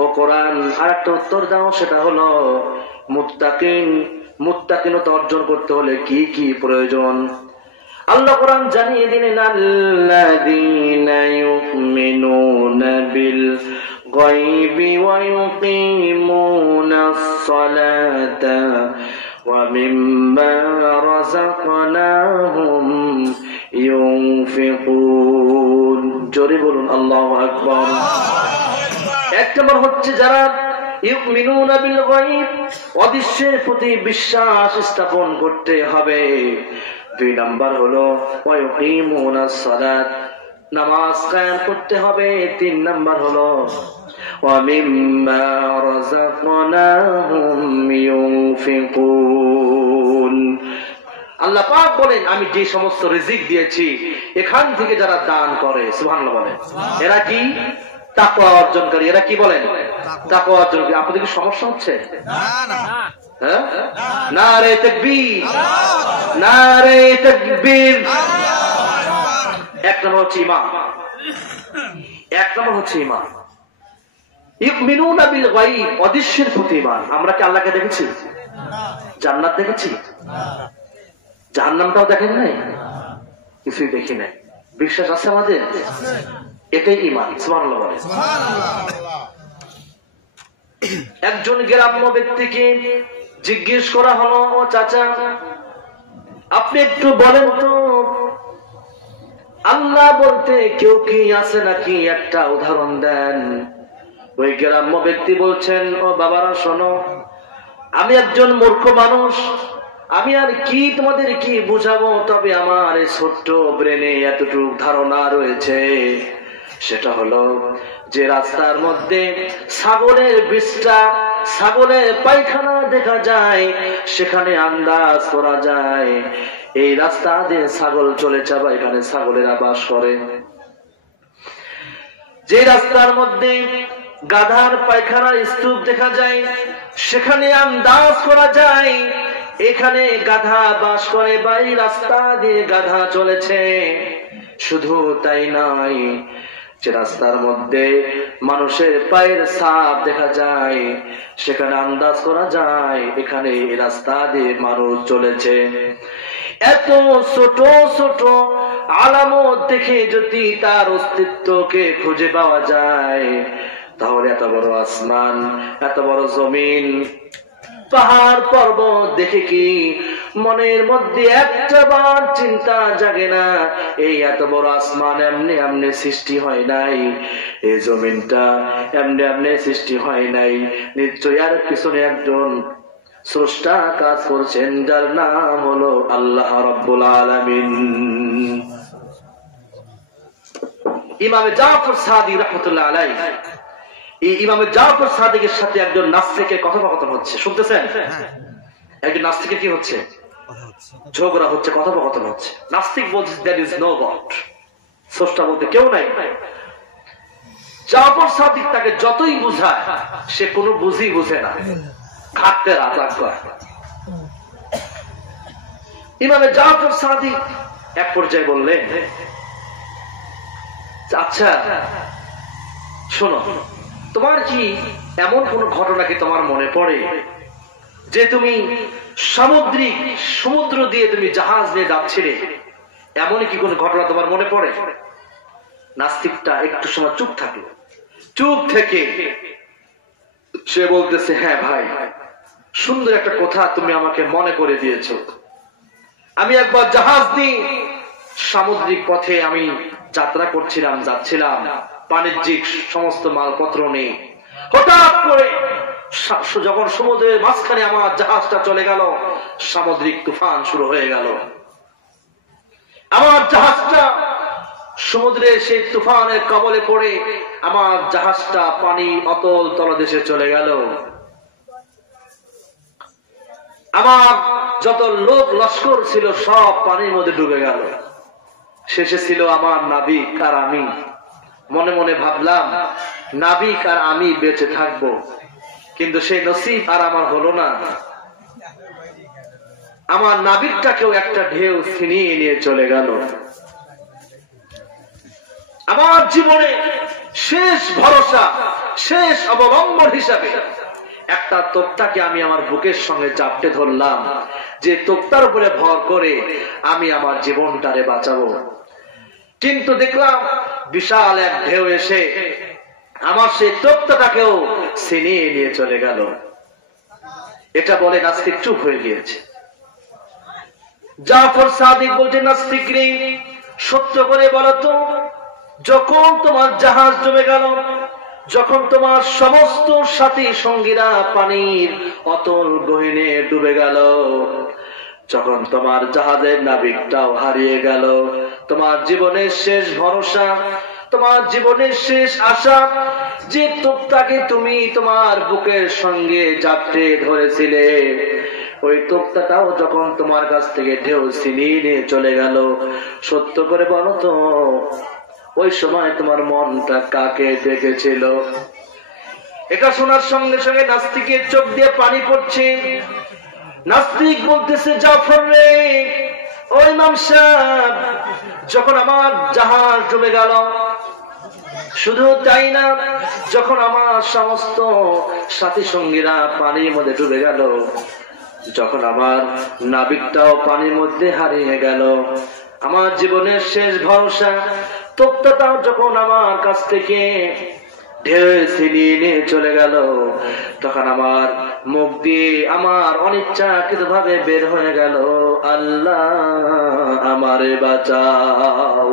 ও কোরআন আরেকটা উত্তর দাও, সেটা হলো মুত্তাকিনতা অর্জন করতে হলে কি কি প্রয়োজন। আল্লাহ কোরআন জানিয়ে দিলেন, আল্লাযীনা ইউমিনুনা বিল গায়বি ওয়া ইউকিমুনাস সালাতা ওয়া মিম্মা রাযাকনাহুম ইউনফিকুন। জোরে বলুন আল্লাহু আকবার। এক নম্বর হচ্ছে যারা ইউমিনুনা বিল গায়ব, অদৃশ্যের প্রতি বিশ্বাস স্থাপন করতে হবে। 2 নাম্বার হলো ওয়া ইউকিমুনাস সালাত, নামাজ কায়েম করতে হবে। 3 নাম্বার হলো ওয়া মিম্মা রাযাকনাহুম ইউনফিকুন। আল্লাহ পাক বলেন, আমি যে সমস্ত রিজিক দিয়েছি এখান থেকে যারা দান করে, সুবহানাল্লাহ বলেন, এরা কি তাকওয়া অর্জনকারী। এরা কি বলেন? তাকওয়া অর্জনকারী। আপনাদের কি সমস্যা হচ্ছে? হ্যাঁ, নারে তাকবীর, নারে তাকবীর। এক নম্বর হচ্ছে ঈমান, এক নম্বর হচ্ছে ঈমান। ইউমিনুনা বিল গায়ব, অদৃশ্যের প্রতি ঈমান। আমরা কি আল্লাহকে দেখেছি? জান্নাত দেখেছি? জাহান্নামটাও দেখেন নাই? কিছুই দেখি নাই। বিশ্বাস আছে আমাদের? এটাই ঈমান। সুবহানাল্লাহ বলেন। একজন গ্রাম্য ব্যক্তিকে জিজ্ঞেস করা হলো, ও চাচা, আপনি একটু বলেন তো আল্লাহ বলতে কেউ কি আছে নাকি, একটা উদাহরণ দেন। ওই গ্রাম্য ব্যক্তি বলছেন, ও বাবারা শোনো, আমি একজন মূর্খ মানুষ, আমি আর কি তোমাদের কি বুঝাবো, তবে আমার এই ছোট্ট ব্রেনে এতটুকু ধারণা রয়েছে। সেটা হলো যে রাস্তার মধ্যে ছাগলের বিষ্ঠা, ছাগলের পায়খানা দেখা যায়, সেখানে আন্দাজ করা যায় এই রাস্তা দিয়ে ছাগল চলে যাবে, এখানে ছাগলেরা বাস করে। যে রাস্তার মধ্যে গাধার পায়খানার স্তূপ দেখা যায়, সেখানে আন্দাজ করা যায় এখানে গাধা বাস করে বা এই রাস্তা দিয়ে গাধা চলেছে। শুধু তাই নয়, যে রাস্তার মধ্যে মানুষের পায়ের ছাপ দেখা যায়, সেখানে আন্দাজ করা যায় এখানে এই রাস্তা দিয়ে মানুষ চলেছে। এত ছোট ছোট আলামত দেখে যদি তার অস্তিত্বকে খুঁজে পাওয়া যায়, তাহলে এত বড় আসমান, এত বড় জমিন, পাহাড় পর্বত দেখে কি মনের মধ্যে একটা বার চিন্তা জাগে না এই এত বড় আসমান এমনি এমনি সৃষ্টি হয় নাই, এই জমিনটা এমনি এমনি সৃষ্টি হয় নাই, নিশ্চয়ই আর পিছনে একজন স্রষ্টা কাজ করছেন, যার নাম হলো আল্লাহ রাব্বুল আলামিন। ইমাম জাফর সাদিক রাহমাতুল্লাহ আলাইহি, এই ইমাম জাফর সাদিকের সাথে একজন নাস্তিকের কথোপকথন হচ্ছে, শুনতেছেন? একজন নাস্তিকের কি হচ্ছে? ঝগড়া হচ্ছে, কথোপকথন হচ্ছে। নাস্তিক বলছে there is no God, স্রষ্টা বলতে কেউ নাই। জাফর সাদিক তাকে যতই বুঝায় সে কোনো বুঝি বুঝে না, ঘাটতে রাগ করে। ইমাম জাফর সাদিক এক পর্যায়ে বললেন, আচ্ছা শোনো, তোমার কি এমন কোন ঘটনা কি তোমার মনে পড়ে যে তুমি সমুদ্র দিয়ে তুমি জাহাজ নিয়ে যাচ্ছিলে, এমনই কি কোন ঘটনা তোমার মনে পড়ে? নাস্তিকটা একটু সময় চুপ থাকলো, চুপ থেকে সে বলতেছে, হ্যাঁ ভাই, সুন্দর একটা কথা তুমি আমাকে মনে করে দিয়েছো। আমি একবার জাহাজ নিয়ে সামুদ্রিক পথে আমি যাত্রা যাচ্ছিলাম বাণিজ্যিক সমস্ত মালপত্র নিয়ে। হঠাৎ করে যখন সমুদ্রের মাঝখানে আমার জাহাজটা চলে গেল, সামুদ্রিক তুফান শুরু হয়ে গেল। আমার জাহাজটা সমুদ্রে সেই তুফানের কবলে পড়ে আমার জাহাজটা পানি অতল তলদেশে চলে গেল। আমার যত লোক লস্কর ছিল সব পানির মধ্যে ডুবে গেল। শেষে ছিল আমার নাবিক আর আমি। মনে মনে ভাবলাম নাবিক আর আমি বেঁচে থাকবো, কিন্তু সেই নসিব আর আমার হলো না। আমার নাবিকটাকেও একটা ঢেউ ছিনিয়ে নিয়ে চলে গেল। আমার জীবনে শেষ ভরসা, শেষ অবলম্বন হিসাবে একটা তোক্তাকে আমি আমার বুকের সঙ্গে চাপটে ধরলাম, যে তোক্তার উপরে ভর করে আমি আমার জীবনটারে বাঁচাবো। কিন্তু দেখলাম বিশাল এক ঢেউ এসে আমার সেই তোক্তাটাকেও ছিনিয়ে নিয়ে চলে গেল। এটা বলে নাস্তিক চুপ হয়ে গিয়েছে। জাফর সাদিক বলছে, নাস্তিক রে, সত্য করে বলো তো, যখন তোমার জাহাজ ডুবে গেল, যখন তোমার সমস্ত সাথী সঙ্গীরা পানির অতল গহীনে ডুবে গেল, যখন তোমার জাহাজের নাবিকটাও হারিয়ে গেল, তোমার জীবনের শেষ ভরসা, তোমার জীবনের শেষ আশা, যে তোক্তাকে তুমি তোমার বুকের সঙ্গে জাপটে ধরেছিলে, ওই তোক্তাটাও যখন তোমার কাছ থেকে ঢেউ ছিনিয়ে নিয়ে চলে গেল, সত্য করে বলো তো, ওই সময় তোমার মনটা কাকে ডেকেছিল? এটা শোনার সঙ্গে সঙ্গে নাস্তিকের চোখ দিয়ে পানি পড়ছে। নাস্তিক বলতেছে, জাফর রে, ওই ইমাম সাহেব, যখন আমার জাহাজ ডুবে গেল, শুধু তাই না, যখন আমার সমস্ত সাথী সঙ্গীরা পানির মধ্যে ডুবে গেল, যখন আমার নাবিকটাও পানির মধ্যে হারিয়ে গেল, আমার জীবনের শেষ ভরসা তোক্তাটাও যখন আমার কাছ থেকে ঢেউ ছিনিয়ে নিয়ে চলে গেল, তখন আমার মুখ দিয়ে আমার অনিচ্ছাকৃত ভাবে বের হয়ে গেল, আল্লাহ আমারে বাঁচাও।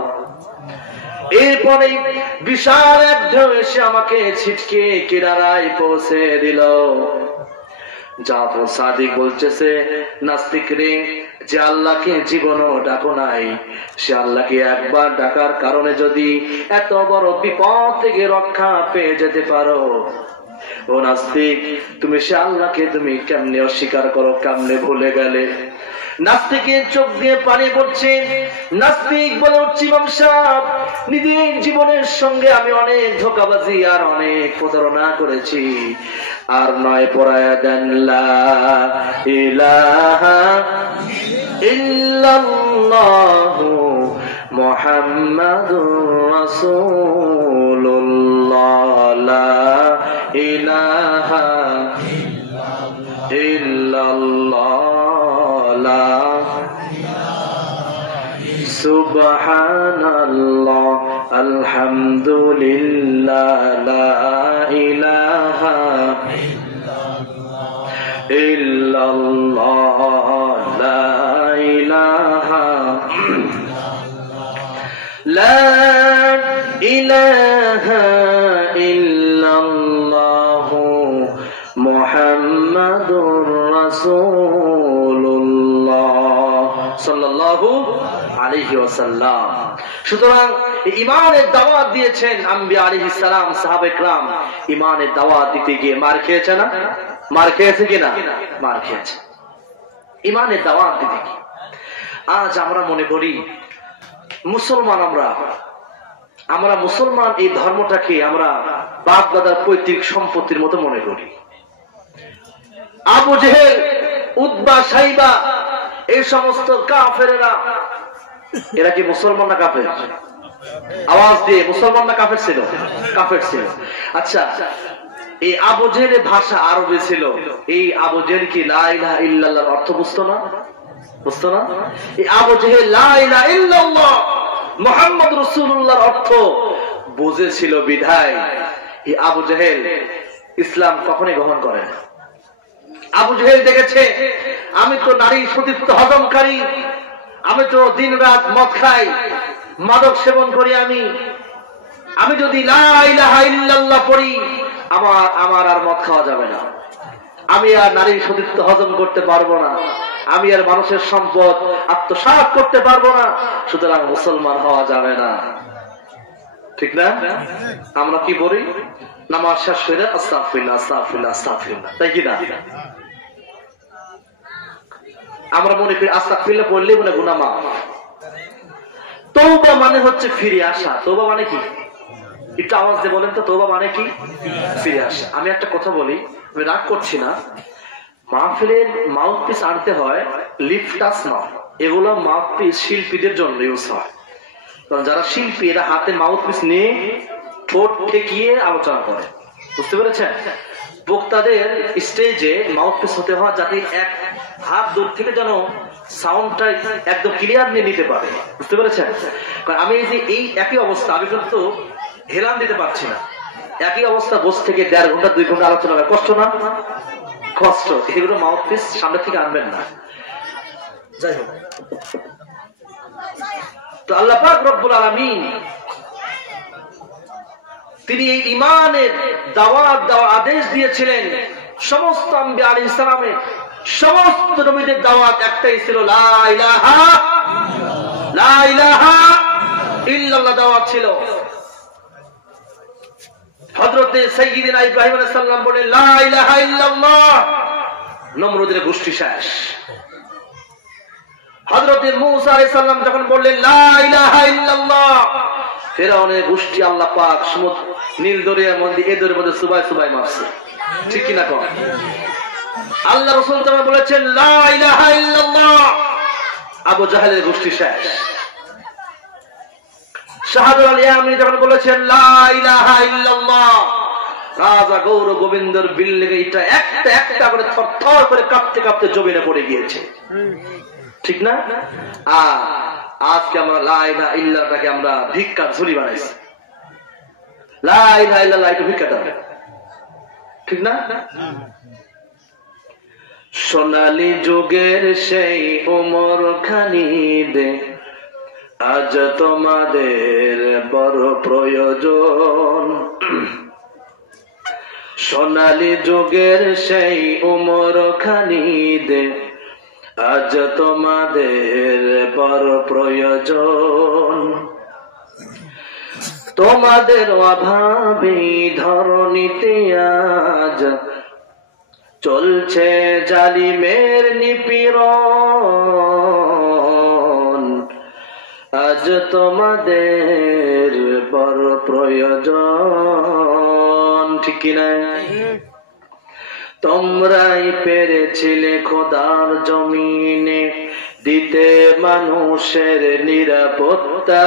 এরপরে বিশাল এক ঢেউ এসে আমাকে ছিটকে কিনারায় পৌঁছে দিল। জাফর সাদিক বলতেছে, নাস্তিক রে, যে আল্লাহকে জীবনও ডাকো নাই, সে আল্লাহকে একবার ডাকার কারণে যদি এত বড় বিপদ থেকে রক্ষা পেয়ে যেতে পারো, ও নাস্তিক, তুমি সে আল্লাহকে তুমি কেমনে অস্বীকার করো, কেমনে ভুলে গেলে? নাস্তিকের চোখ দিয়ে পানি পড়ছে। নাস্তিক বলে উঠছি, ইমাম সাহেব, নিজের জীবনের সঙ্গে আমি অনেক ধোঁকাবাজি আর অনেক প্রতারণা করেছি, আর নয় পড়ায়া দেন লা ইলাহা ইল্লাল্লাহু মুহাম্মাদুর রাসূলুল্লাহ, লা ইলাহা ইল্লাল্লাহ, সুবহানাল্লাহ, আলহামদুলিল্লাহ, লা ইলাহা ইল্লাল্লাহ, লা ইলাহা লা ইলাহা ইল্লাল্লাহ মুহাম্মাদুর রাসূলুল্লাহ সাল্লাল্লাহু আলাইহি ওয়াসাল্লাম। সুতরাং ঈমানের দাওয়াত দিয়েছেন আম্বিয়া আলাইহিস সালাম, সাহাবায়ে কেরাম ঈমানের দাওয়াত দিতে গিয়ে মার খেয়েছে না? মার খেয়েছে কিনা? মার খেয়েছে ঈমানের দাওয়াত দিতে গিয়ে। আজ আমরা মনে করি মুসলমান, আমরা মুসলমান, এই ধর্মটাকে আমরা বাপ দাদার পৈতৃক সম্পত্তির মতো মনে করি। আবু জেহেল, উতবা, সাইবা, এই সমস্ত কাফেরেরা, এরা কি মুসলমান না কাফের? আওয়াজ দিয়ে, মুসলমান না কাফের ছিল? কাফের ছিল। আচ্ছা, এই আবু জেহেলের ভাষা আরবি ছিল। এই আবু জেহেল কি লা ইলাহা ইল্লাল্লাহর অর্থ বুঝতো না? বুঝতো না? এই আবু জেহেল লা ইলাহা ইল্লাল্লাহ মুহাম্মদ রাসূলুল্লাহর অর্থ বুঝেছিল বিধায় এই আবু জেহেল ইসলাম কখনোই গ্রহণ করে না। আবু জেহেল দেখেছে, আমি তো নারী সতীত্ব হজমকারী, আমি তো দিন রাত মদ খাই, মাদক সেবন করি, আমি যদি লা ইলাহা ইল্লাল্লাহ পড়ি, আমার আর মদ খাওয়া যাবে না, আমি আর নারীর সতীত্ব হজম করতে পারবো না, আমি আর মানুষের সম্পদ আত্মসাৎ করতে পারবো না, সুতরাং মুসলমান হওয়া যাবে না। ঠিক না? আমরা কি বলি? নামাজ শেষ করে আস্তাগফিরুল্লাহ, আস্তাগফিরুল্লাহ, আস্তাগফিরুল্লাহ, তাই কি না? আমরা মনে করি আস্তাগফিরুল্লাহ বললে বলে গুনাহ মাফ। তওবা মানে হচ্ছে ফিরে আসা। তওবা মানে কি? একটু আওয়াজ দিয়ে বলেন তো, তওবা মানে কি? ফিরে আসা। আমি একটা কথা বলি, আমি রাগ করছি না, মাহফিলের মাউথপিস আনতে হয়, লিপ টাচ নয়, এগুলো মাউথপিস শিল্পীদের জন্য ইউজ হয়। কারণ যারা শিল্পী, এরা হাতে মাউথপিস নিয়ে ঠোঁট ঠেকিয়ে আলোচনা করে। বুঝতে পেরেছেন? বক্তাদের স্টেজে মাউথপিস হতে হয় যাতে এক হাত দূর থেকে যেন সাউন্ডটা একদম ক্লিয়ারলি নিতে পারে। বুঝতে পেরেছেন? কারণ আমি এই একই অবস্থা, আমি কিন্তু হেলান দিতে পারছি না। একই অবস্থা বসে থেকে 1.5 ঘন্টা 2 ঘন্টা আলোচনা করে, কষ্ট না? কষ্ট। এগুলো মাউথপিস সামনে থেকে আনবেন না। যাই হোক, তো আল্লাহ পাক রব্বুল আলামিন তিনি এই ঈমানের দাওয়াত দেওয়ার আদেশ দিয়েছিলেন। সমস্ত আম্বিয়া আলাইহিস সালামের সমস্ত নবীদের দাওয়াত একটাই ছিল, লা ইলাহা ইল্লাল্লাহ দাওয়াত ছিল। হযরতে সাইয়্যিদিনা ইব্রাহিম আলাইহিস সালাম বলেন লা ইলাহা ইল্লাল্লাহ, নমরুদের গোষ্ঠী শেষ। হযরতে মূসা আলাইহিস সালাম যখন বললেন লা ইলাহা ইল্লাল্লাহ, ফেরাউনের গোষ্ঠী আল্লাহ পাক সমুদ্র নীল দরিয়ার মধ্যে এদের মধ্যে সুবাই সুবাই মারছে। ঠিক কি না? কোন আল্লাহ রাসূল যখন বলেছেন লা ইলাহা ইল্লাল্লাহ, আবু জাহেলের গোষ্ঠী শেষ। শাহাদুল আল ইয়ামানি যখন বলেছেন লা ইলাহা ইল্লাল্লাহ, রাজা গৌর গোবিন্দর বিল্ডিং এটা একটা একটা করে থরথর করে কাঁপতে কাঁপতে জমিনে পড়ে গিয়েছে। ঠিক না? আজকে আমরা লা ইলাহা ইল্লাল্লাহকে আমরা ভিক্ষার ঝুলি বানাইছি। লা ইলাহা ইল্লাল্লাহ এটা ভিক্ষা দাও, ঠিক না? সোনালী যুগের সেই ওমর খালিদ, আজ তোমাদের বড় প্রয়োজন। সোনালী যুগের সেই ওমর খালিদ, আজ তোমাদের বড় প্রয়োজন। তোমাদের অভাবে ধরণীতে আজ চলছে জালিমের নিপীড়ন। আজ তোমাদের বড় প্রয়োজন। ঠিক কিনা? তোমরাই পেরেছিলে খোদার জমিনে দিতে মানুষের নিরাপত্তা।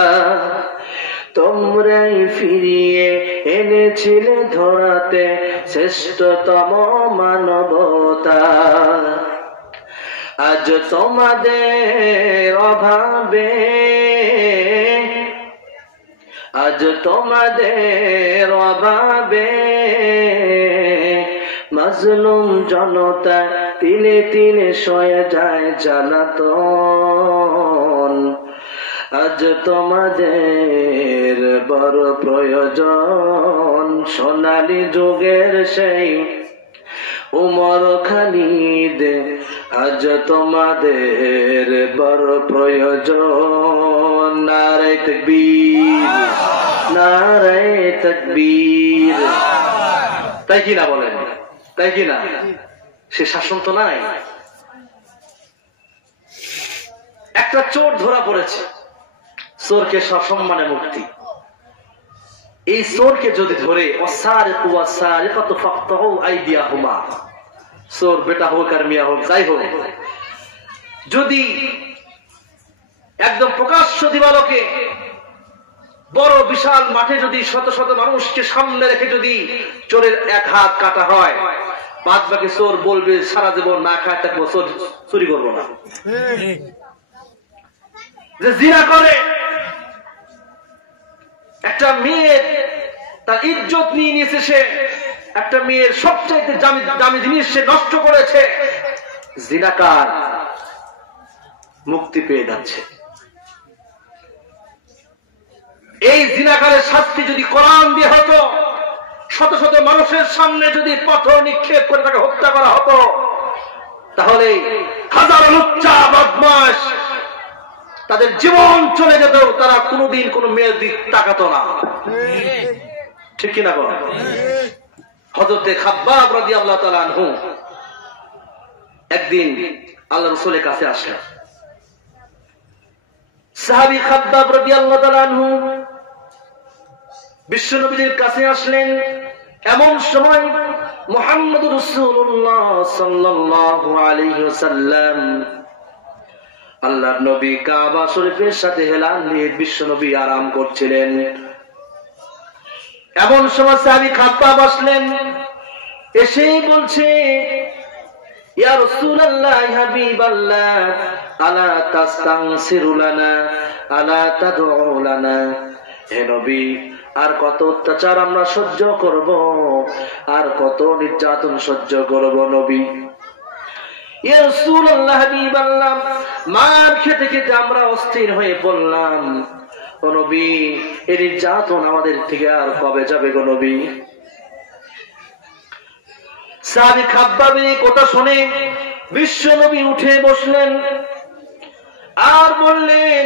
তোমরাই ফিরিয়ে এনেছিলে ধরাতে শ্রেষ্ঠতম মানবতা। আজ তোমাদের অভাবে, আজ তোমাদের অভাবে মাজলুম জনতা তিলে তিলে সয়ে যায় জ্বালাতন। আজ তোমাদের বড় প্রয়োজন। সোনালী যুগের সেই উমর খালিদ, আজ তোমাদের বড় প্রয়োজন। নারে তাকবীর, নারে তাকবীর। তাই কি না বলেন? তাই কি না? সে শাসন তো নাই। একটা চোর ধরা পড়েছে, চোরকে সসম্মানে মুক্তি। এই চোরকে যদি ধরে অসারিকু ওয়াসারিকাতু ফাকতাউ আইদিয়াহুমা, চোর বেটা হোক আর মিয়া হোক যাই হোক, যদি একদম প্রকাশ্য দিবালোকে বড় বিশাল মাঠে যদি শত শত মানুষকে সামনে রেখে যদি চোরের এক হাত কাটা হয়, বাদ বাকি চোর বলবে সারা জীবন না খায় থাকবো, চোর চুরি করবো না। যে জিনা করে, একটা মেয়ের তার ইজ্জত নিয়ে নিয়েছে, সে একটা মেয়ের সবচাইতে দামি জিনিস সে নষ্ট করেছে, জিনাকার মুক্তি পেয়ে যাচ্ছে। এই জিনাকারের শাস্তি যদি কোরআন দিয়ে হতো, শত শত মানুষের সামনে যদি পাথর নিক্ষেপ করে তাকে হত্যা করা হতো, তাহলে হাজারো লুচ্চা বদমাশ তাদের জীবন চলে যেত, তারা কোনোদিন কোনো মেয়ের দিক তাকাতো না। ঠিক কিনা বল? হযরতে খাব্বাব রাদিয়াল্লাহু তাআলা আনহু একদিন আল্লাহ রাসূলের কাছে আসলেন। সাহাবী খাব্বাব রাদিয়াল্লাহু তাআলা আনহু বিশ্ব নবীর কাছে আসলেন। এমন সময় মুহাম্মদুর রাসূলুল্লাহ সাল্লাল্লাহু আলাইহি ওয়াসাল্লাম আল্লাহর নবী কাবা শরীফের সাথে হেলান দিয়ে বিশ্ব নবী আরাম করছিলেন। এমন সময় সাহাবী খাব্বাব আসলেন, এসেই বলছে, ইয়া রাসূলুল্লাহ হাবিবাল্লাহ আলা তাস্তানসিরু লানা আলা তাদউ লানা, হে নবী আর কত অত্যাচার আমরা সহ্য করব, আর কত নির্যাতন সহ্য করব নবী। ইয়া রাসূলুল্লাহ হাবিবাল্লাহ মার খেতে খেতে আমরা অস্থির হয়ে পড়লাম, ও নবী এই নির্যাতন আমাদের থেকে আর কবে যাবে গো নবী। সাহাবী খাব্বাবের কথা শুনে বিশ্ব নবী উঠে বসলেন আর বললেন,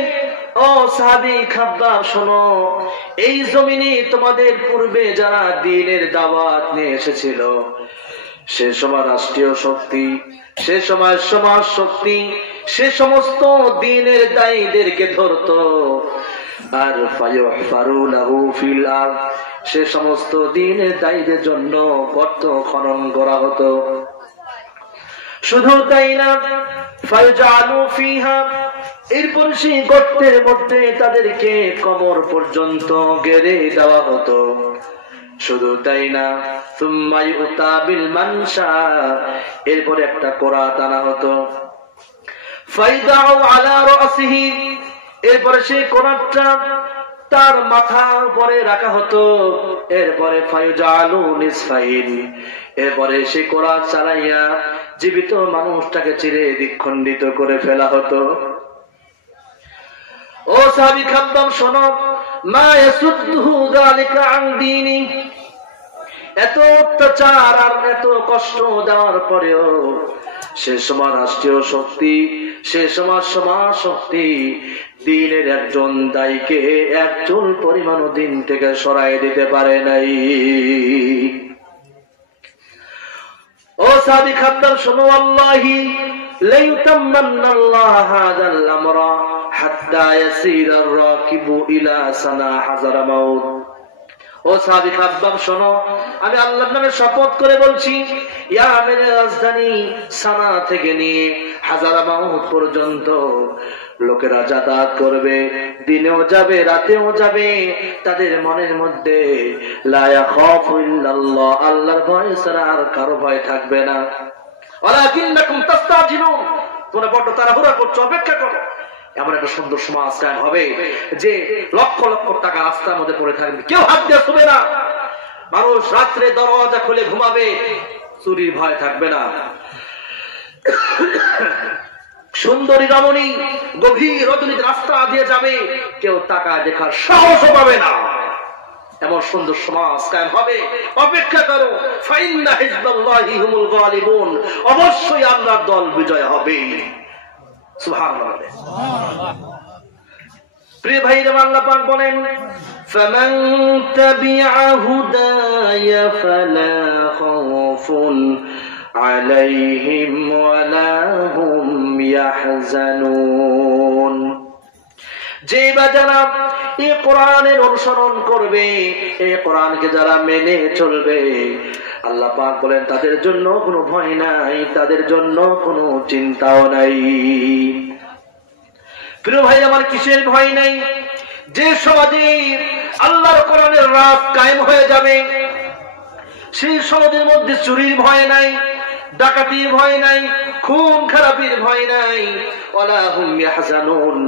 ও সাহাবী খাব্বাব শোনো, এই জমিনে তোমাদের পূর্বে যারা দ্বীনের দাওয়াত নিয়ে এসেছিল, সে সময় রাষ্ট্রীয় শক্তি, সে সময় সমাজ শক্তি, সে সমস্ত দ্বীনের দায়ীদেরকে ধরতো আর ফায়ুহফারু লাহু ফিল আরদ, সে সমস্ত দ্বীনের দায়ীদের জন্য গর্ত খনন করা হতো। শুধু তাই না, ফায়জালু ফিহা, এরপর সেই গর্তের মধ্যে তাদেরকে কবর পর্যন্ত গেড়ে দেওয়া হতো। শুধু তাই না, সুম্মা ইউতা বিল মানশা, এরপর একটা কোরাত আনা হতো, ফাইদাউ আলা রাসিহি, এরপরে সেই কোরাতটা তার মাথার উপরে রাখা হতো। এরপরে ফায়ুজালু নিসফাইন, এরপরে সেই কোরাত চালাইয়া জীবিত মানুষটাকে চিরে দ্বিখণ্ডিত করে ফেলা হতো। ও সাহাবী খাব্বাব শোনো, মা ইয়াসুদ্দুহু যালিকা আন দীনি, এত অত্যাচার আর এত কষ্ট দেওয়ার পরেও সে সময় রাষ্ট্রীয় শক্তি, সে সময় সমাজ শক্তি দ্বীনের একজন দায়ীকে একচুল পরিমাণ দিন থেকে সরাই দিতে পারে নাই। ও সাহাবী খাব্বাব শোনো, আল্লাহি লা ইউতাম্মান্নাল্লাহু হাযাল আমরা হাত্তা ইয়াসিরা আর-রাকিবু ইলা সানা হাযারা মাউত। ও সাহাবী খাব্বাব শোনো, আমি আল্লাহর নামে শপথ করে বলছি, ইয়ামেনের রাজধানী সানা থেকে নিয়ে হাজারা মাউত পর্যন্ত লোকেরা যাতায়াত করবে, দিনেও যাবে রাতেও যাবে, তাদের মনের মধ্যে লা ইয়াখাফু ইল্লাল্লাহ, আল্লাহর ভয় ছাড়া আর কারো ভয় থাকবে না। ওয়ালাকিন্নাকুম তাস্তাজিলুন, তোমরা বড় তাড়াহুড়া করছো, অপেক্ষা করো। এমন একটা সুন্দর সমাজ কায়েম হবে যে লক্ষ লক্ষ টাকা রাস্তার মধ্যে পড়ে থাকবে, কেউ হাত দিয়ে ছুবে না, মানুষ রাত্রে দরজা খুলে ঘুমাবে, চুরির ভয় থাকবে না। সুন্দরী রমণী গভীর রজনীতে রাস্তা দিয়ে যাবে, কেউ টাকা দেখার সাহসও পাবে না। এমন সুন্দর সমাজ কায়েম হবে, অপেক্ষা করো। ফাইন্না হিজবাল্লাহি হুমুল গালিবুন, অবশ্যই আল্লাহর দল বিজয় হবে। সুবহানাল্লাহ। প্রিয় ভাইরা, আল্লাহ পাক বলেন, ফামান তাবিআ হুদায়া ফালা খাউফুন আলাইহিম ওয়ালা হুম ইয়াহজানুন, যে বা যারা এই কোরআনের অনুসরণ করবে, এই কোরআনকে যারা মেনে চলবে, আল্লাহ পাক বলেন তাদের জন্য কোনো ভয় নাই, তাদের জন্য কোনো চিন্তাও নাই। প্রিয় ভাই আমার, কিসের ভয় নাই? যে সমাজে আল্লাহর কোরআনের রাজ কায়েম হয়ে যাবে, সেই সমাজের মধ্যে চুরির ভয় নাই, ডাকাতির ভয় নাই, খুন খারাপির ভয় নাই, ওয়ালা হুম ইয়াহজানুন,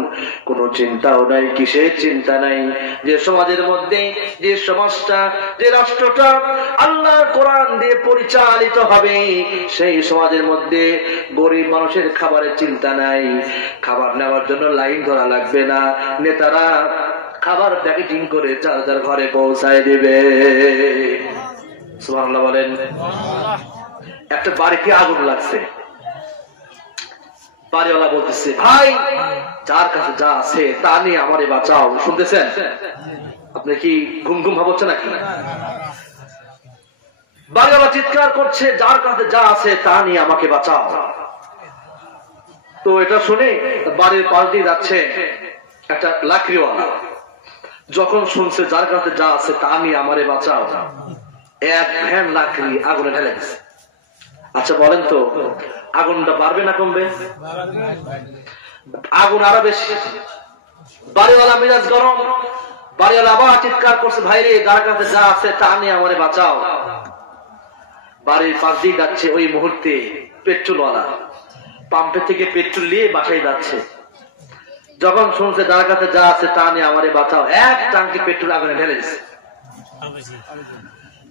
কোনো চিন্তাও নাই। কিসের চিন্তা নাই? যে সমাজের মধ্যে, যে সমাজটা, যে রাষ্ট্রটা আল্লাহর কোরআন দিয়ে পরিচালিত হবে, সেই সমাজের মধ্যে গরিব মানুষের খাবারের চিন্তা নাই, খাবার নেওয়ার জন্য লাইন ধরা লাগবে না, নেতারা খাবার প্যাকেটিং করে যার যার ঘরে পৌঁছায় দিবে। সুবহানাল্লাহ বলেন। একটা বাড়িতে আগুন লাগছে, বাড়িওয়ালা বলতেছে, ভাই যার কাছে যা আছে তা নিয়ে আমারে বাঁচাও। শুনতেছেন? আপনি কি ঘুম ঘুম ভাবছেন নাকি? বাড়িওয়ালা চিৎকার করছে, যার কাছে যা আছে তা নিয়ে আমাকে বাঁচাও। তো এটা শুনে বাড়ির পাশ দিয়ে যাচ্ছে একটা লাকড়িওয়ালা, যখন শুনছে যার কাছে যা আছে তা নিয়ে আমারে বাঁচাও, এক ভ্যান লাকড়ি আগুনে ঢেলে দিচ্ছে। আচ্ছা বলেন তো, আগুনটা বাড়বে না কমবে? আগুন আরো বেশি। বাড়িওয়ালা মেজাজ গরম, বাড়িওয়ালা আবার চিৎকার করছে, ভাই রে যার কাছে যা আছে তা নিয়ে আমারে বাঁচাও। বাড়ির পাশ দিয়ে যাচ্ছে, ওই মুহূর্তে পেট্রোলওয়ালা পাম্পের থেকে পেট্রোল নিয়ে বাসায় যাচ্ছে। যখন শুনছে যার কাছে যা আছে তা নিয়ে আমারে বাঁচাও, এক টাঙ্কি পেট্রোল আগুনে ঢেলে দিচ্ছে।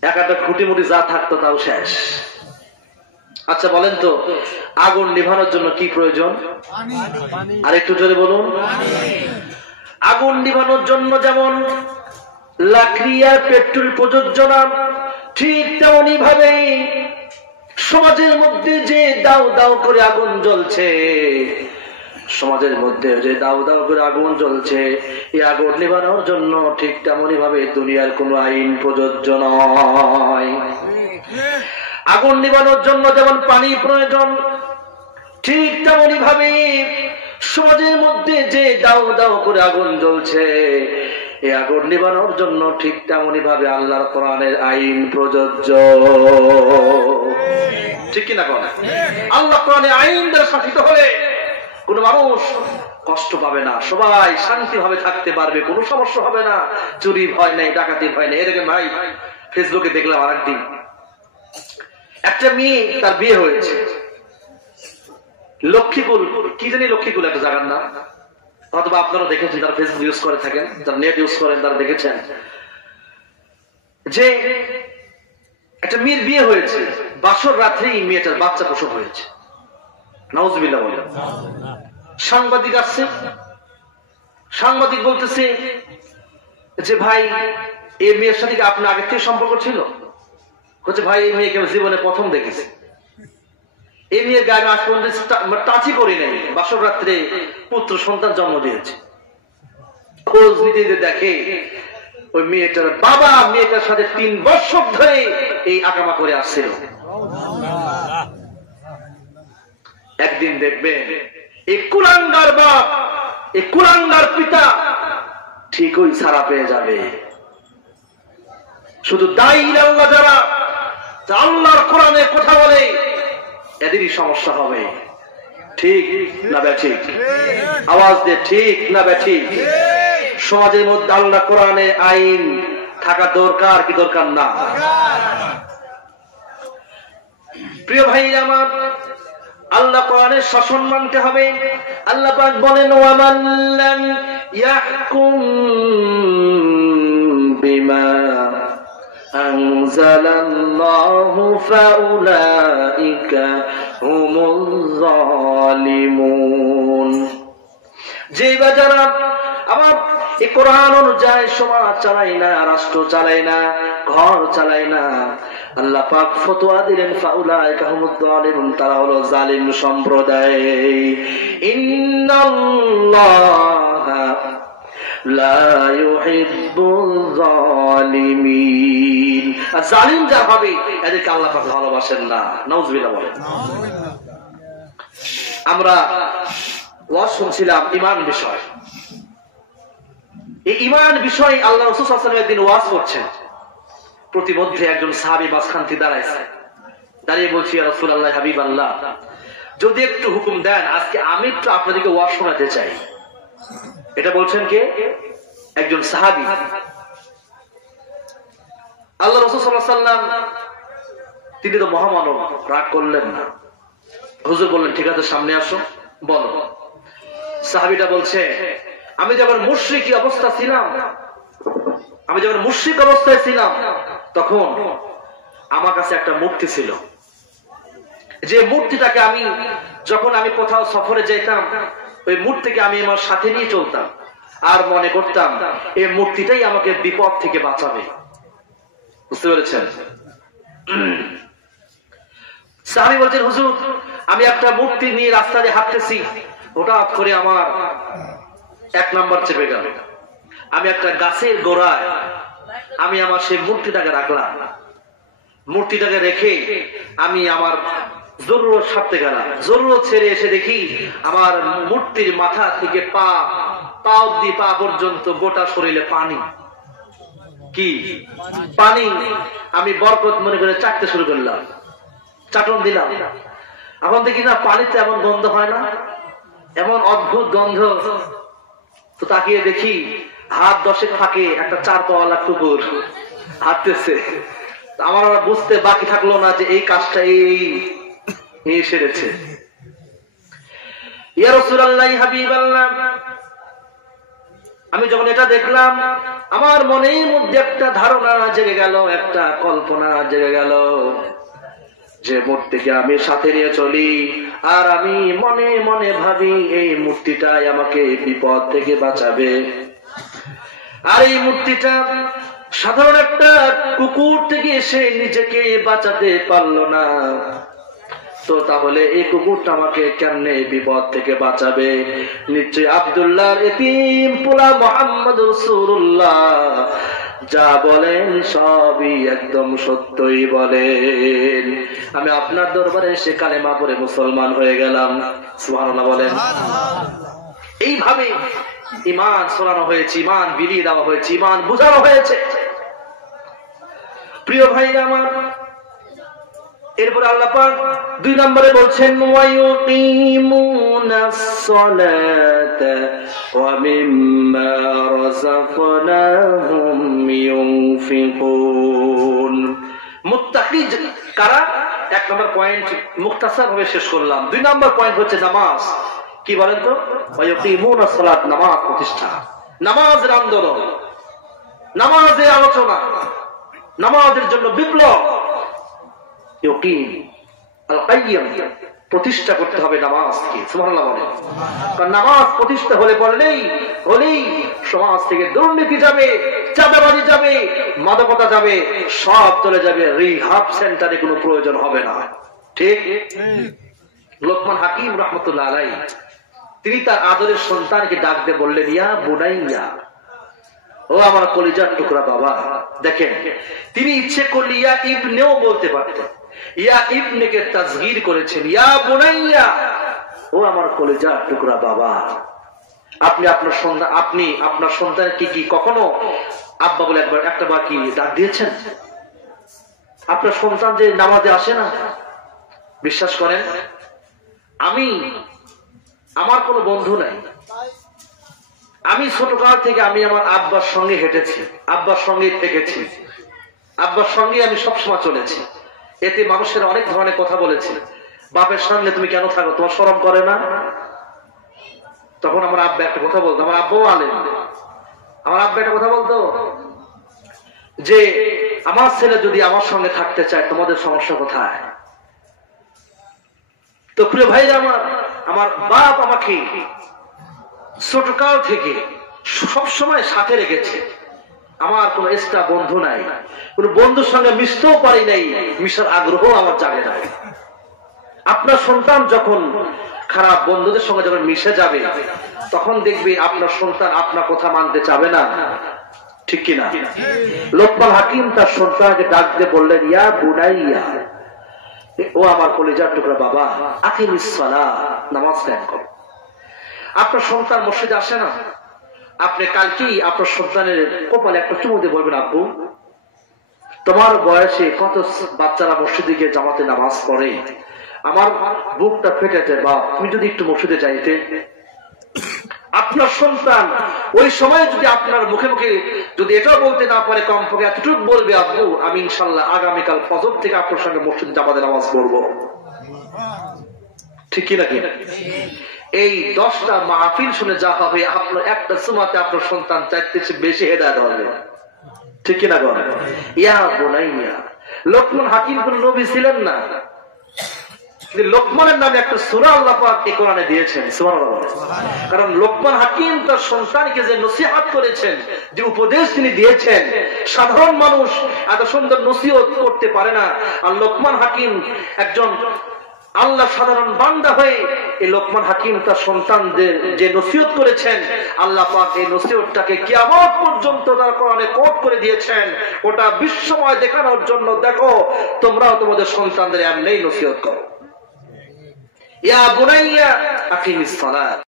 এক একটা খুঁটিমুটি যা থাকতো তাও শেষ। আচ্ছা বলেন তো, আগুন নিভানোর জন্য কি প্রয়োজন? আর একটু জোরে বলুন। আগুন নিভানোর জন্য যেমন লাকড়ি আর পেট্রোল প্রযোজ্য না, ঠিক তেমনি ভাবে সমাজের মধ্যে যে দাও দাও করে আগুন জ্বলছে, সমাজের মধ্যে যে দাও দাও করে আগুন জ্বলছে, এই আগুন নিভানোর জন্য ঠিক তেমনি ভাবে দুনিয়ার কোন আইন প্রযোজ্য নয়। আগুন নিভানোর জন্য যেমন পানি প্রয়োজন, ঠিক তেমনি ভাবে সমাজের মধ্যে যে দাও দাও করে আগুন জ্বলছে, এই আগুন নিভানোর জন্য ঠিক তেমনি ভাবে আল্লাহর কোরআনের আইন প্রযোজ্য। ঠিক কিনা কোন? আল্লাহ কোরআনের আইন দ্বারা শাসিত হলে কোন মানুষ কষ্ট পাবে না, সবাই শান্তি ভাবে থাকতে পারবে, কোনো সমস্যা হবে না, চুরি ভয় নাই, ডাকাতি ভয় নাই। এরকম ভাই ফেসবুকে দেখলাম আরেকদিন, একটা মেয়ে তার বিয়ে হয়েছে লক্ষ্মীকুল, কি জানি লক্ষ্মীকুল একটা জায়গার নাম, অথবা আপনারা দেখেছেন যারা ফেসবুক ইউজ করে থাকেন, যারা নেট ইউজ করেন তারা দেখেছেন যে একটা মেয়ের বিয়ে হয়েছে, বাসর রাত্রেই মেয়েটার বাচ্চা প্রসব হয়েছে। নাউজুবিল্লাহ বলেন। সাংবাদিক আসছে, সাংবাদিক বলতেছে যে ভাই এই মেয়ের সাথে কি আপনার আগের থেকে সম্পর্ক ছিল? বলছে ভাই এই মেয়েকে জীবনে প্রথম দেখেছি, এই মেয়ের গায়ে আজ পর্যন্ত টাচই করি নাই, বাসর রাত্রে পুত্র সন্তান জন্ম দিয়েছে। খোঁজ নিতে দেখে ওই মেয়েটার বাবা মেয়েটার সাথে 3 বছর ধরে এই আকামা করে আসছিল। একদিন দেখবেন এই কুলাঙ্গার বাপ, এই কুলাঙ্গার পিতা ঠিকই ছাড়া পেয়ে যাবে। শুধু দায়ী আল্লাহ, যারা আল্লাহর কোরআনে কথা বলে এদেরই সমস্যা হবে। ঠিক না ব্যাঠিক? আওয়াজ দিয়ে ঠিক না ব্যাঠিক? সমাজের মধ্যে আল্লাহ কোরআনে আইন থাকা দরকার কি দরকার না? প্রিয় ভাই আমার, আল্লাহ কোরআনের শাসন মানতে হবে। আল্লাহ পাক বলেন ওয়ামান লাম ইয়াহকুম বিমা আনজালাল্লাহু ফাউলাইকা হুমুজ জালিমুন। যে বাজারা আমার এই কোরআন অনুযায়ী সমাজ চালাই না, রাষ্ট্র চালাই না, ঘর চালাই না, আল্লাহ পাক ফতোয়া দিলেন ফাউলাইকা হুমুজ জালিমুন, তারা হলো জালিম সম্প্রদায়। ইন্নাল্লাহা লা ইউহিব্বুল জালিমিন। জালিম যা হবে এদেরকে আল্লাহ পাক ভালোবাসেন না। নাউজুবিল্লাহ বলেন। আমরা ওয়াজ শুনছিলাম ঈমান বিষয়। এই ঈমান বিষয় আল্লাহ রাসূল সাল্লাল্লাহু আলাইহি ওয়াসাল্লাম একদিন ওয়াজ করছেন, প্রতিমধ্যে একজন সাহাবী মাঝখান থেকে দাঁড়াইছে, দাঁড়িয়ে বলছি ইয়া রাসূলুল্লাহ হাবিবাল্লাহ, যদি একটু হুকুম দেন আজকে আমি একটু আপনাদেরকে ওয়াজ শোনাতে চাই। এটা বলছেন কে? একজন সাহাবী। আল্লাহ রাসূল সাল্লাল্লাহু আলাইহি ওয়াসাল্লাম তিনি তো মহামানব, রাগ করলেন না। হুজুর বললেন ঠিক আছে সামনে আসো, বলো। সাহাবীটা বলছে আমি যখন মুশরিকি অবস্থা ছিলাম, আমি যখন মুশরিক অবস্থায় ছিলাম তখন আমার কাছে একটা মূর্তি ছিল, যে মূর্তিটাকে আমি যখন আমি কোথাও সফরে যেতাম ওই মূর্তিকে আমি আমার সাথে নিয়ে চলতাম আর মনে করতাম এই মূর্তিটাই আমাকে বিপদ থেকে বাঁচাবে। বুঝতে পেরেছেন? সাহাবী বলছেন হুজুর আমি একটা মূর্তি নিয়ে রাস্তা দিয়ে হাঁটতেছি, হঠাৎ করে আমার 1 নাম্বার চেপে গেল। আমি একটা গাছের গোড়ায় আমি আমার সেই মূর্তিটাকে রাখলাম, মূর্তিটাকে রেখে আমি আমার জরুরত সারতে গেলাম। জরুরত ছেড়ে এসে দেখি আমার মূর্তির মাথা থেকে পা অব্দি, পা পর্যন্ত গোটা শরীরে পানি। কি পানি? আমি বরকত মনে করে চাটতে শুরু করলাম, চাটন দিলাম। এখন দেখি না পানিতে এমন গন্ধ হয় না, এমন অদ্ভুত গন্ধ। তো তাকিয়ে দেখি হাত 10 ফাঁকে একটা 4 পাওয়ালা কুকুর হাঁটতেছে। আমার বুঝতে বাকি থাকলো না যে এই কাজটা এই সেরেছে। ইয়া রাসূলুল্লাহ হাবিবাল্লাহ, আমি যখন এটা দেখলাম আমার মনের মধ্যে একটা ধারণা জেগে গেল, একটা কল্পনা জেগে গেল যে মূর্তিকে আমি সাথে নিয়ে চলি, আর আমি মনে মনে ভাবি এই মূর্তিটাই আমাকে বিপদ থেকে বাঁচাবে। আর এই মূর্তিটা সাধারণ একটা কুকুর থেকে সে নিজেকে বাঁচাতে পারলো না, তো তাহলে এই কুকুরটা আমাকে কেমনে বিপদ থেকে বাঁচাবে? নিশ্চয় আব্দুল্লাহর এতিম পোলা মুহাম্মদ রাসূলুল্লাহ যা বলেন সবই একদম সত্যই বলেন। আমি আপনার দরবারে সে কালেমা পড়ে মুসলমান হয়ে গেলাম। সুবহানাল্লাহ বলেন। এইভাবে ঈমান ছড়ানো হয়েছে, ঈমান বিলিয়ে দেওয়া হয়েছে, ঈমান বোঝানো হয়েছে। প্রিয় ভাইরা আমার, এরপর আল্লাহ পাক 2 নম্বরে বলছেন ওয়ায়ুকিমুনাস সালাতা ওয়া মিম্মা রাযাকনাহুম ইউনফিকুন। মুত্তাকি কারা? 1 নম্বর পয়েন্ট মুখতাসার ভাবে শেষ করলাম। 2 নম্বর পয়েন্ট হচ্ছে নামাজ। কি বলেন তো? ওয়ায়ুকিমুনাস সালাত, নামাজ প্রতিষ্ঠা, নামাজের আন্দোলন, নামাজের আলোচনা, নামাজের জন্য বিপ্লব। প্রতিষ্ঠা করতে হবে নামাজকে। সুবহানাল্লাহ বলেন। কারণ নামাজ প্রতিষ্ঠা হলেই সমাজ থেকে দুর্নীতি যাবে, চাঁদাবাজি যাবে, মাদকতা যাবে, সব চলে যাবে। রিহাব সেন্টারে কোনো প্রয়োজন হবে না। ঠিক? লোকমান হাকিম রাহমাতুল্লাহ আলাইহি তিনি তার আদরের সন্তানকে ডাক দিয়ে বললেন, ইয়া বুনাইয়া, ও আমার কলিজার টুকরা বাবা। দেখেন, তিনি ইচ্ছে করলে ইয়া ইবনেও বলতে পারতেন, ইয়া ইবনেকে তাসগীর করেছেন, ইয়া বুনাইয়া, ও আমার কলিজার টুকরা বাবা। আপনি আপনার সন্তানকে কি কখনো আব্বা বলে একটা বার কি ডাক দিয়েছেন? আপনার সন্তান যে নামাজে আসে না, বিশ্বাস করেন, আমার কোনো বন্ধু নাই, আমি ছোটকাল থেকে আমি আমার আব্বার সঙ্গে হেঁটেছি, আব্বার সঙ্গে থেকেছি, আব্বার সঙ্গে আমি সবসময় চলেছি। এতে মানুষের অনেক ধরনের কথা বলেছে, বাপের সঙ্গে তুমি কেন থাকো, তোমার শরম করে না? তখন আমার আব্বা একটা কথা বলতো, আমার আব্বাও আলেম, আমার আব্বা একটা কথা বলতো যে আমার ছেলে যদি আমার সঙ্গে থাকতে চায় তোমাদের সমস্যা কোথায়? তো প্রিয় ভাইরা আমার বাপ আমাকে ছোটকাল থেকে সবসময় সাথে রেখেছে। আমার কোন এক্সট্রা বন্ধু নাই, কোন বন্ধুর সঙ্গে মিশতেও পারি নাই, মিশার আগ্রহ আমার জাগে নাই। আপনার সন্তান যখন খারাপ বন্ধুদের সঙ্গে যখন মিশে যাবে, তখন দেখবে আপনার সন্তান আপনার কথা মানতে চাবে না। ঠিক কিনা? লোকমান হাকিম তার সন্তানকে ডাক দিয়ে বললেন, ইয়া বুনাইয়া, ও আমার কলিজার টুকরা বাবা, আকিমিস সালাহ, নামাজ কায়েম করো। আপনার সন্তান মসজিদে আসে না, আপনি কালকেই আপনার সন্তানের কপালে একটা চুমু দিয়ে বলবেন, আব্বু তোমার বয়সে কত বাচ্চারা মসজিদে গিয়ে জামাতে নামাজ পড়ে, আমার বুকটা ফেটেছে, বাপ তুমি যদি একটু মসজিদে যাইতে। আপনার সন্তান ওই সময় যদি আপনার মুখে মুখে যদি এটাও বলতে না পারে, কমপক্ষে এতটুকু বলবে, আব্বু আমি ইনশাল্লাহ আগামীকাল ফজর থেকে আপনার সঙ্গে মসজিদে জামাতে নামাজ পড়বো। ঠিক কিনা? এই 10টা মাহফিল শুনে যা হবে, আপনার একটা সুমাতে আপনার সন্তান চাইতে বেশি হেদায়েত হবে। ঠিক কিনা? ইয়া বুনাইয়া, লোকমান হাকিম কোন নবী ছিলেন না, লোকমানের নামে একটা সূরা আল্লাহ পাক এই কোরআনে দিয়েছেন। সুবহানাল্লাহ। কারণ লোকমান হাকিম তার সন্তানকে যে নসিহত করেছেন, যে উপদেশ তিনি দিয়েছেন, সাধারণ মানুষ এত সুন্দর নসিহত করতে পারে না। আর লোকমান হাকিম একজন আল্লাহ সাধারণ বান্দা হয়ে এই লোকমান হাকিম তার সন্তানদের যে নসিহত করেছেন, আল্লাহ পাক এই নসিহতটাকে কিয়ামত পর্যন্ত তার কোরআনে কোট করে দিয়েছেন। ওটা বিশ্বময় দেখানোর জন্য, দেখো তোমরাও তোমাদের সন্তানদের এমনি নসিহত করো। ইয়া বুনাইয়া আকিমিস সালাত।